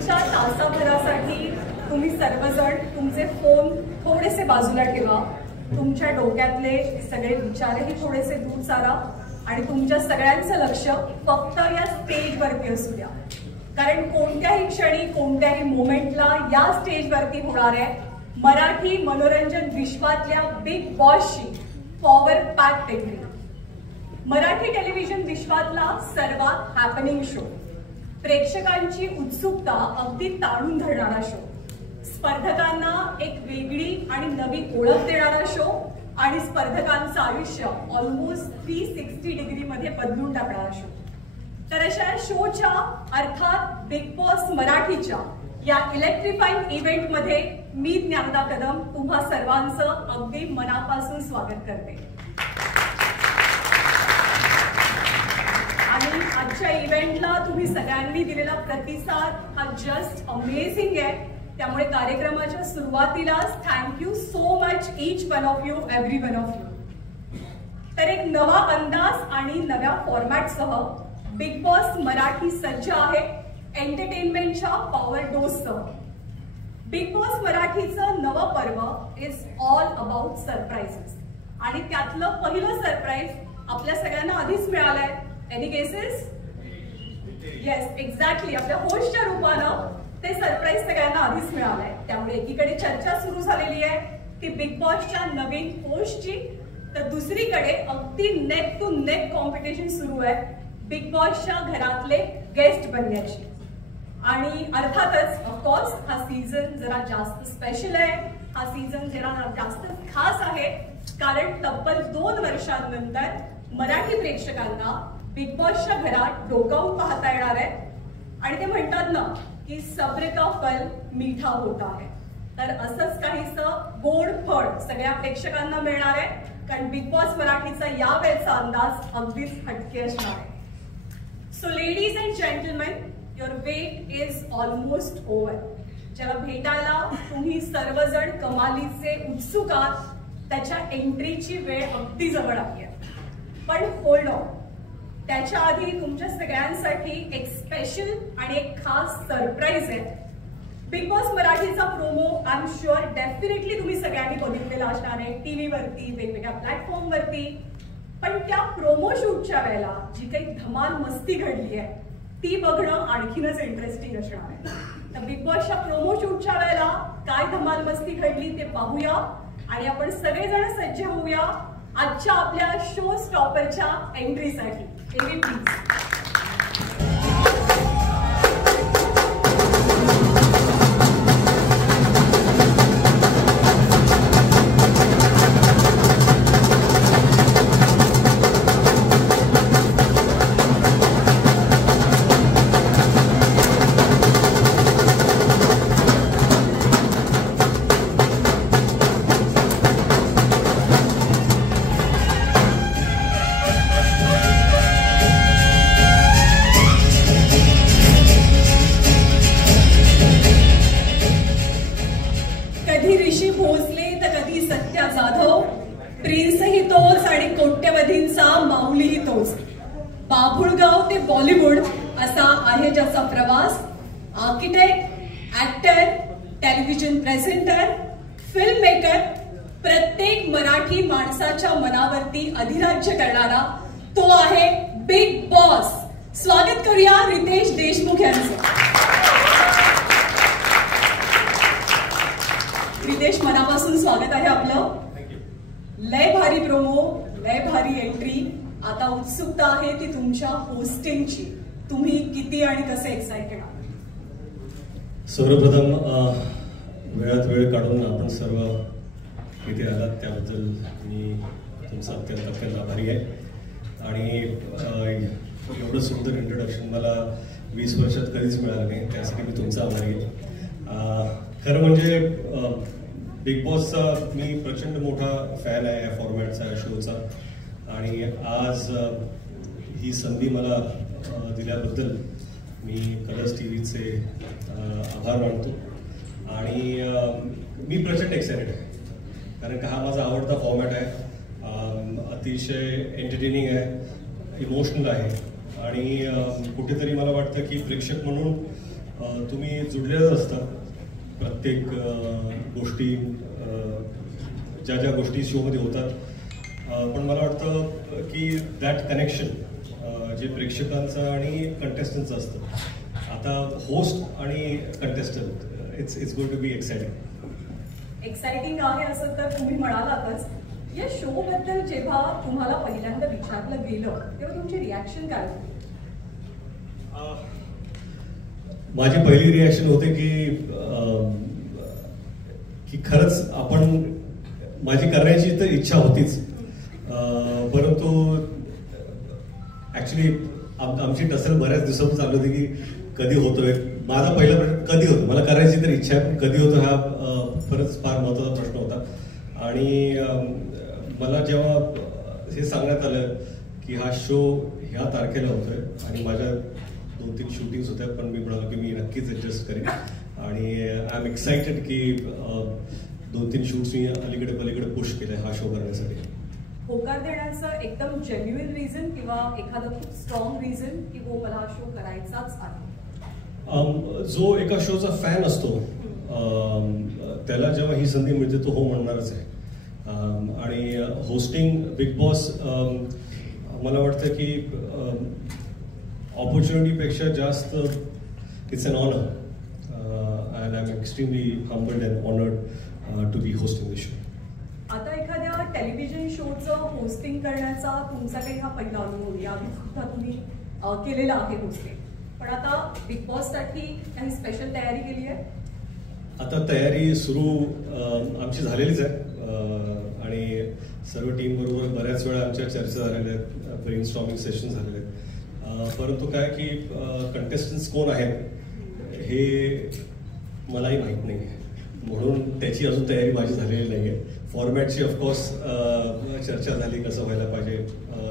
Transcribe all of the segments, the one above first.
पुढच्या तासाभरासाठी तुम्ही सर्वजण तुमचे फोन थोडेसे बाजूला ठेवा, तुमच्या डोक्यातले सगळे विचारही थोडेसे दूर सारा आणि तुमच्या सगळ्यांचं लक्ष फक्त या स्टेजवरती असू द्या. कारण कोणत्याही क्षणी कोणत्याही मोमेंटला या स्टेजवरती होणार आहे मराठी मनोरंजन विश्वातल्या बिग बॉसची power packed entry. Marathi television विश्वातला सर्वात हॅपनिंग शो, प्रेक्षकांची उत्सुकता अगदी ताणून धरणारा शो, स्पर्धकांना एक वेगळी आणि नवी ओळख देणारा शो आणि स्पर्धकांचं आयुष्य ऑलमोस्ट 360 डिग्रीमध्ये बदलून टाकणारा शो. तर अशा शोच्या अर्थात बिग बॉस मराठीच्या या इलेक्ट्रिफाईंग इव्हेंटमध्ये मी ज्ञानदा कदम तुम्हा सर्वांचं अगदी मनापासून स्वागत करते. आणि आजच्या इव्हेंटला तुम्ही सगळ्यांनी दिलेला प्रतिसाद हा जस्ट अमेझिंग आहे. त्यामुळे कार्यक्रमाच्या सुरुवातीलाच thank you so much each one of you, every one of you. तर एक नवा अंदाज आणि नव्या फॉर्मॅटसह बिग बॉस मराठी सज्ज आहे एंटरटेनमेंटच्या पॉवर डोससह. बिग बॉस मराठीचं नवं पर्व इज ऑल अबाउट सरप्राइजेस आणि त्यातलं पहिलं सरप्राईज आपल्या सगळ्यांना आधीच मिळालंय. Any guesses? Yes, exactly. आपल्या होस्टच्या रूपानं ते सरप्राईज सगळ्यांना आधीच मिळालंय. त्यामुळे एकीकडे चर्चा सुरू झालेली आहे ती बिग बॉसच्या नवीन होस्टची, तर दुसरीकडे अगदी नेक टू नेक कॉम्पिटिशन सुरू आहे बिग बॉसच्या घरातले गेस्ट बनण्याची. आणि अर्थातच ऑफकोर्स हा सीझन जरा जास्त स्पेशल आहे, हा सीझन जरा जास्त खास आहे कारण तब्बल 2 वर्षांनंतर मराठी प्रेक्षकांना बिग बॉसच्या घरात डोकावून पाहता येणार आहे. आणि ते म्हणतात ना की सब्र का फल मीठा होता है, तर असंच काहीसं गोड फळ सगळ्या प्रेक्षकांना मिळणार आहे कारण बिग बॉस मराठीचा यावेळचा अंदाज अगदीच हटके असणार आहे. So ladies and gentlemen, your wait is almost over. ज्याला भेटायला तुम्ही सर्वजण कमालीचे उत्सुक आहात त्याच्या एंट्रीची वेळ अगदी जवळ आली आहे. पण होल्ड ऑन, त्याच्या आधी तुमच्या सगळ्यांसाठी एक स्पेशल आणि एक खास सरप्राईज आहे. बिग बॉस मराठीचा promo I am sure definitely तुम्ही सगळ्यांनी बघितलेला असणार आहे टीव्हीवरती, वेगवेगळ्या प्लॅटफॉर्मवरती. पण त्या प्रोमो शूटच्या वेळेला जी काही धमाल मस्ती घडली आहे ती बघणं आणखीनच इंटरेस्टिंग असणार आहे. तर बिग बॉसच्या प्रोमो शूटच्या वेळेला काय धमाल मस्ती घडली ते पाहूया आणि आपण सगळेजण सज्ज होऊया आजच्या आपल्या शो स्टॉपरच्या एंट्रीसाठी. प्लीज. बाभुळगाव ते बॉलिवूड असा आहे ज्याचा प्रवास. Architect, actor, television presenter, film maker, प्रत्येक मराठी माणसाच्या मनावरती अधिराज्य करणारा तो आहे बिग बॉस. स्वागत करूया रितेश देशमुख यांचं. रितेश, मनापासून स्वागत आहे आपलं. लय भारी प्रोमो, लय भारी एंट्री. आता उत्सुकता आहे ती तुमच्या होस्टिंगची. तुम्ही किती आणि कसे एक्साइटेड आहात? सर्वप्रथम वेळात वेळ काढून आपण सर्व इथे आलात त्याबद्दल मी तुमचा अत्यंत आभारी आहे. आणि एवढं सुंदर इंट्रोडक्शन मला 20 वर्षात कधीच मिळालं नाही, त्यासाठी मी तुमचा आभारी आहे. खरं म्हणजे बिग बॉसचा मी प्रचंड मोठा फॅन आहे या फॉर्मॅटचा, या शोचा. आणि आज ही संधी मला दिल्याबद्दल मी कलर्स टीव्हीचे आभार मानतो. आणि मी प्रचंड एक्सायटेड आहे कारण का हा माझा आवडता फॉर्मॅट आहे. अतिशय एंटरटेनिंग आहे, इमोशनल आहे आणि कुठेतरी मला वाटतं की प्रेक्षक म्हणून तुम्ही जुडलेलं असता प्रत्येक गोष्टी ज्या ज्या गोष्टी शोमध्ये होतात, पण मला वाटतं की दॅट कनेक्शन जे प्रेक्षकांचं आणि कंटेस्टंटचं असतं, आता होस्ट आणि contestant it's going to be exciting आहे असं तर तुम्ही म्हणालातच. या शो बद्दल जेव्हा तुम्हाला पहिल्यांदा विचारलं गेलं तेव्हा तुमची रिॲक्शन काय होती? माझी पहिली रिॲक्शन होते की खरंच आपण, माझी करण्याची तर इच्छा होतीच, परंतु ऍक्च्युली आमची टसल बऱ्याच दिवसापासून चालू होती की कधी होतोय. माझा पहिला प्रश्न कधी होतो, मला करायची तर इच्छा आहे पण कधी होतो हा खरंच फार महत्त्वाचा प्रश्न होता. आणि मला जेव्हा हे सांगण्यात आलं की हा शो ह्या तारखेला होतोय आणि माझ्या 2-3 शूटिंग्स होत्या, पण मी म्हणालो की मी नक्कीच ऍडजस्ट करेन. आणि आय एम एक्साइटेड की 2-3 शूट्स मी अलीकडे पलीकडे पुश केले हा शो करण्यासाठी. होकार देण्याचं एकदम जेन्युइन रिझन किंवा एखादं खूप स्ट्रॉंग रिझन की हो मला हा शो करायचाच आहे? जो एका शोचा फॅन असतो त्याला जेव्हा ही संधी मिळते तो हो म्हणणारच आहे. आणि होस्टिंग बिग बॉस मला वाटतं की ऑपॉर्च्युनिटीपेक्षा जास्त it's an honour, and I am extremely humbled and honoured to be hosting the show. आता एखाद्या टेलिव्हिजन शोचं होस्टिंग करण्याचा तुमचा काही हा पहिला अनुभव, याआधी सुद्धा तुम्ही केलेला आहे होस्टिंग, पण आता बिग बॉससाठी काही स्पेशल तयारी केली आहे? आता तयारी सुरू आमची झालेलीच आहे आणि सर्व टीम बरोबर बऱ्याच वेळा आमच्या चर्चा झालेल्या आहेत, ब्रेनस्टॉर्मिंग सेशन झालेले आहेत. परंतु काय की कंटेस्टंट्स कोण आहेत हे मलाही माहीत नाही आहे, म्हणून त्याची अजून तयारी माझी झालेली नाही आहे. फॉर्मॅटची ऑफकोर्स चर्चा झाली कसं व्हायला पाहिजे,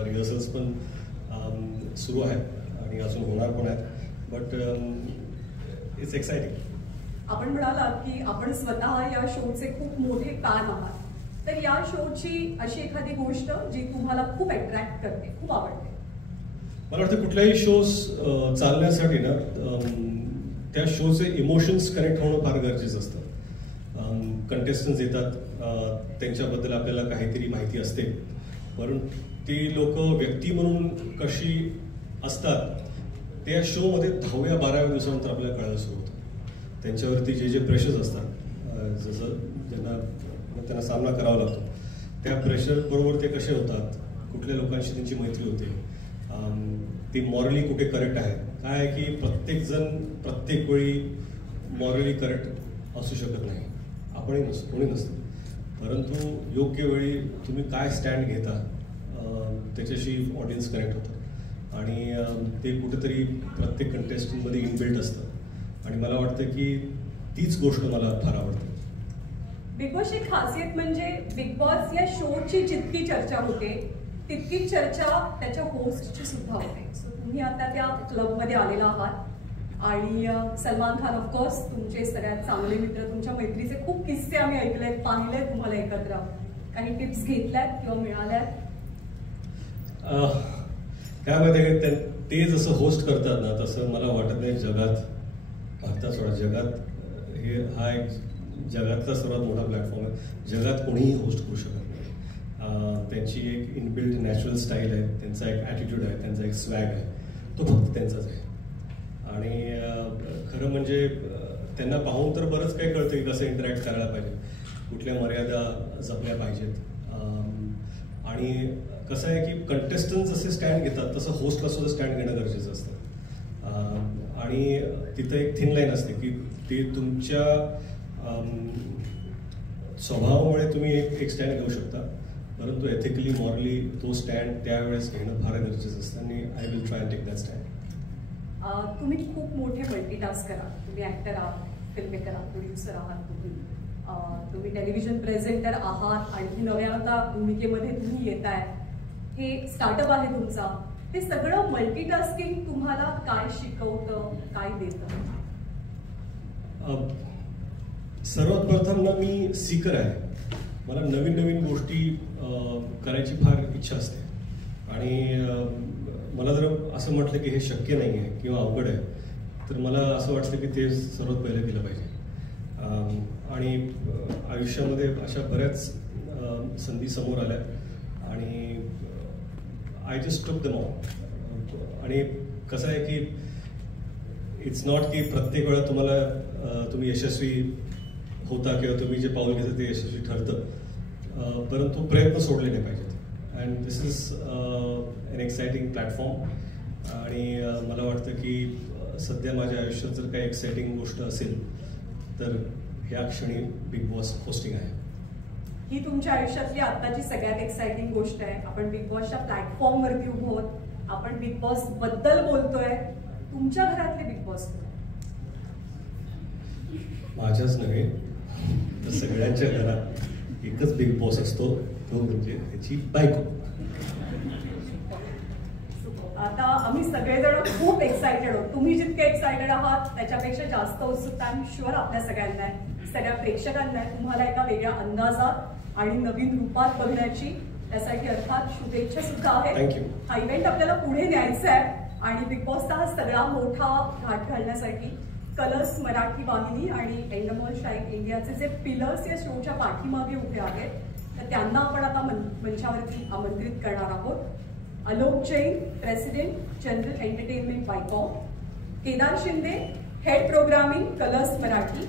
रिहर्सल्स पण सुरू आहेत आणि अजून होणार पण आहेत, बट इट्स एक्साइटिंग. आपण म्हणालात की आपण स्वतः या शोचे खूप मोठे फॅन आहात, तर या शोची अशी एखादी गोष्ट जी तुम्हाला खूप अट्रॅक्ट करते, खूप आवडते? मला वाटतं कुठल्याही शोज चालण्यासाठी ना त्या शोचे इमोशन्स कनेक्ट होणं फार गरजेचं असतं. कंटेस्टंट्स येतात, त्यांच्याबद्दल आपल्याला काहीतरी माहिती असते, परंतु ती लोक व्यक्ती म्हणून कशी असतात त्या शोमध्ये 10व्या-12व्या दिवसानंतर आपल्याला कळायला सुरू होतं. त्यांच्यावरती जे जे प्रेशर्स असतात, जसं त्यांना सामना करावा लागतो, त्या प्रेशर बरोबर ते कसे होतात, कुठल्या लोकांशी त्यांची मैत्री होते, ती मॉरली कुठे करेक्ट आहे. काय आहे की प्रत्येकजण प्रत्येक वेळी मॉरली करेक्ट असू शकत नाही, आपणही नसतो, कोणी नसतं, परंतु योग्य वेळी तुम्ही काय स्टँड घेता त्याच्याशी ऑडियन्स कनेक्ट होतं आणि ते कुठेतरी प्रत्येक कंटेस्टंटमध्ये इनबिल्ट असतं. आणि मला वाटतं की तीच गोष्ट मला फार आवडते. बिग बॉसची खासियत म्हणजे बिग बॉस या शोची जितकी चर्चा होते तितकीच चर्चा त्याच्या होस्टची सुद्धा होते. सो तुम्ही आता त्या क्लबमध्ये आलेला आहात आणि सलमान खान ऑफकोर्स तुमचे सगळ्यात चांगले मित्र, तुमच्या मैत्रीचे खूप किस्से आम्ही ऐकलेत, पाहिलेत तुम्हाला एकत्र, काही टिप्स घेतल्यात किंवा मिळाल्यात? काय माहिती आहे की ते जसं होस्ट करतात ना तसं मला वाटत नाही जगात, भारतात सोडा, जगात हा एक जगातला सर्वात मोठा प्लॅटफॉर्म आहे. जगात कोणीही होस्ट करू शकत नाही. त्यांची एक इनबिल्ट नॅचरल स्टाईल आहे, त्यांचा एक ॲटिट्यूड आहे, त्यांचा एक स्वॅग आहे, तो फक्त त्यांचाच आहे. आणि खरं म्हणजे त्यांना पाहून तर बरंच काही कळतं की कसं इंटरॅक्ट करायला पाहिजे, कुठल्या मर्यादा जपल्या पाहिजेत. आणि कसं आहे की कंटेस्टंट जसे स्टँड घेतात तसं होस्टला सुद्धा स्टँड घेणं गरजेचं असतं. आणि तिथं एक थिन लाईन असते की ते तुमच्या स्वभावामुळे तुम्ही एक स्टँड घेऊ शकता, परंतु एथिकली मॉरली तो स्टँड त्यावेळेस घेणं फार गरजेचं असतं आणि I will try and take that stand. तुम्ही खूप मोठे मल्टीटास्कर आहात, तुम्ही ॲक्टर आहात, फिल्ममेकर आहात, प्रोड्युसर आहात, तुम्ही टेलिव्हिजन प्रेझेंटर आहात आणि नव्या आता भूमिकेमध्ये तुम्ही येताय, हे स्टार्टअप आहे तुमचा, ते सगळं मल्टीटास्किंग तुम्हाला काय शिकवतं, काय देतं? सर्वात प्रथम ना मी सीकर आहे, मला नवीन नवीन गोष्टी करायची फार इच्छा असते आणि मला जर असं म्हटलं की हे शक्य नाही आहे किंवा अवघड आहे तर मला असं वाटतं की ते सर्वात पहिले दिलं पाहिजे. आणि आयुष्यामध्ये अशा बऱ्याच संधी समोर आल्या आणि I just took them all. आणि कसं आहे की इट्स नॉट की प्रत्येक वेळा तुम्ही यशस्वी होता किंवा तुम्ही जे पाऊल घेता ते यशस्वी ठरतं, परंतु प्रयत्न सोडले नाही पाहिजेत. And this is an exciting platform. आणि मला वाटतं की सध्या माझ्या आयुष्यात जर काही एक्साइटिंग गोष्ट असेल तर ह्या क्षणी बिग बॉस होस्टिंग आहे. ही तुमच्या आयुष्यातली आत्ताची सगळ्यात एक्साइटिंग गोष्ट आहे. आपण बिग बॉसच्या प्लॅटफॉर्मवरती उभो आहोत. आपण बिग बॉस बद्दल बोलतोय. तुमच्या घरातले बिग बॉस माझ्याच नव्हे तर सगळ्यांच्या घरात एकच बिग बॉस असतो, तो म्हणजे त्याची बायको. आता आम्ही सगळेजण खूप एक्सायटेड आहोत. तुम्ही जितके एक्सायटेड आहात त्याच्यापेक्षा जास्त उत्सुकता आय एम शुअर आपल्या सगळ्यांना आहे, सगळ्या प्रेक्षकांना आहे. तुम्हाला एका वेगळ्या अंदाजात आणि नवीन रूपात बघण्याची त्यासाठी अर्थात शुभेच्छा सुद्धा आहेत. हा इव्हेंट आपल्याला पुढे न्यायचा आहे आणि बिग बॉसचा हा सगळा मोठा घाट घालण्यासाठी कलर्स मराठी वाहिनी आणि एंडमॉल शाईन इंडियाचे जे पिलर्स या शोच्या पाठीमागे उभे आहेत तर त्यांना आपण आता मंचावरती आमंत्रित करणार आहोत. Alok Jain, president general entertainment Viacom, Kedar Shinde, head programming colours Marathi.